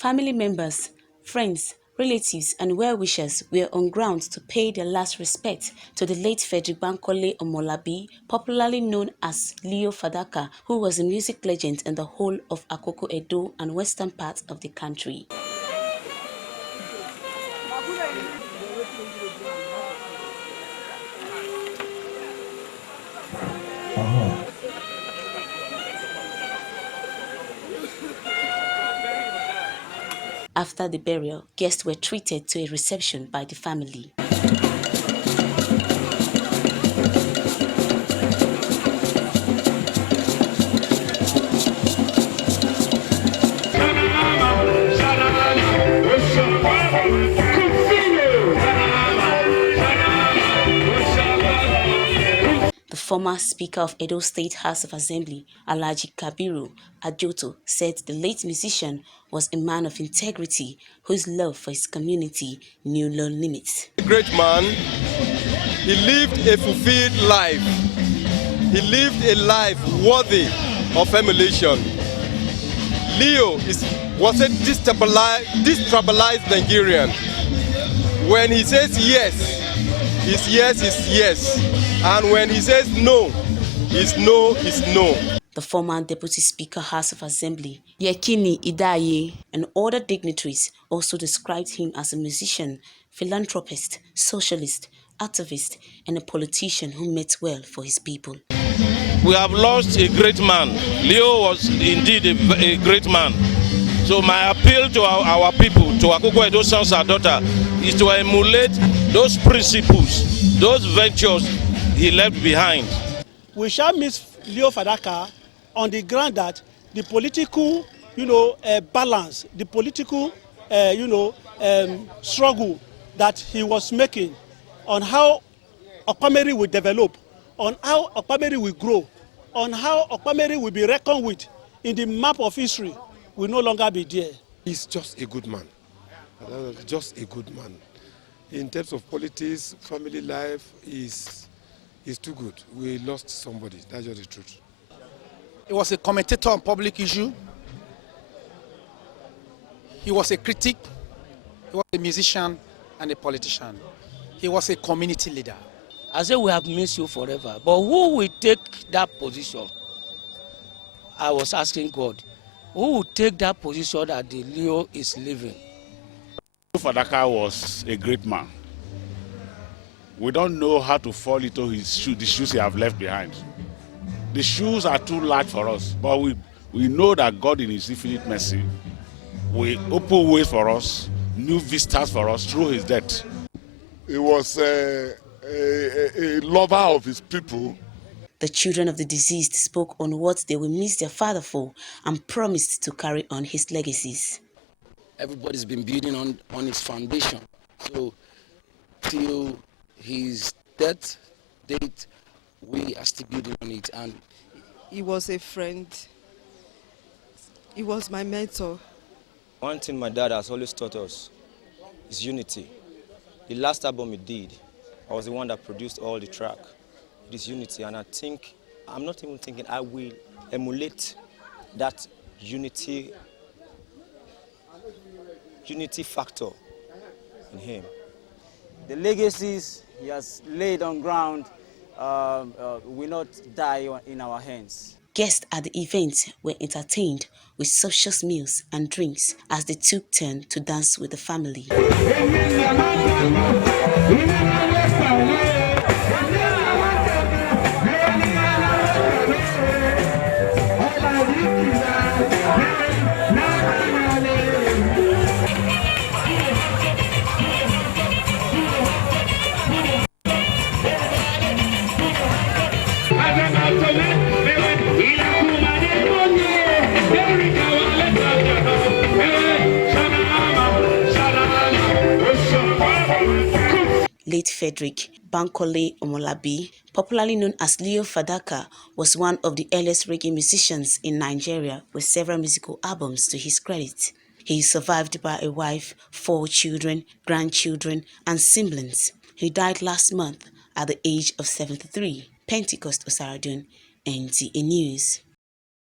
Family members, friends, relatives and well-wishers were on ground to pay their last respect to the late Frederick Bankole Omolabi, popularly known as Leo Fadaka, who was a music legend in the whole of Akoko Edo and western parts of the country. After the burial, guests were treated to a reception by the family. The former Speaker of Edo State House of Assembly, Alhaji Kabiru Ajoto, said the late musician was a man of integrity whose love for his community knew no limits. A great man, he lived a fulfilled life. He lived a life worthy of emulation. Leo was a destabilized Nigerian. When he says yes, his yes is yes. And when he says no, his no is no. The former Deputy Speaker House of Assembly, Yekini Idaye, and other dignitaries also described him as a musician, philanthropist, socialist, activist, and a politician who met well for his people. We have lost a great man. Leo was indeed a great man. So my appeal to our people, to Akoko Edo sons and daughters, is to emulate those principles, those ventures he left behind. We shall miss Leo Fadaka on the ground that the political, balance, the political, struggle that he was making on how Okpameri will develop, on how Okpameri will grow, on how Okpameri will be reckoned with in the map of history will no longer be there. He's just a good man, just a good man. In terms of politics, family life, is too good. We lost somebody, that's just the truth. He was a commentator on public issue. He was a critic. He was a musician and a politician. He was a community leader. I say we have missed you forever, but who will take that position? I was asking God, who will take that position that the Leo is living? Fadaka was a great man. We don't know how to fall into the shoes he have left behind. The shoes are too large for us, but we know that God in his infinite mercy will open ways for us, new vistas for us through his death. He was a lover of his people. The children of the deceased spoke on what they will miss their father for and promised to carry on his legacies. Everybody's been building on his foundation. So till his death date, we are still building on it. And he was a friend. He was my mentor. One thing my dad has always taught us is unity. The last album he did, I was the one that produced all the track. This unity, and I'm not even thinking I will emulate that unity factor in him. The legacies he has laid on ground will not die in our hands. Guests at the event were entertained with sumptuous meals and drinks as they took turn to dance with the family. Late Frederick Bankole Omolabi, popularly known as Leo Fadaka, was one of the earliest reggae musicians in Nigeria with several musical albums to his credit. He is survived by a wife, 4 children, grandchildren, and siblings. He died last month at the age of 73. Pentecost Osaradun, NTA News.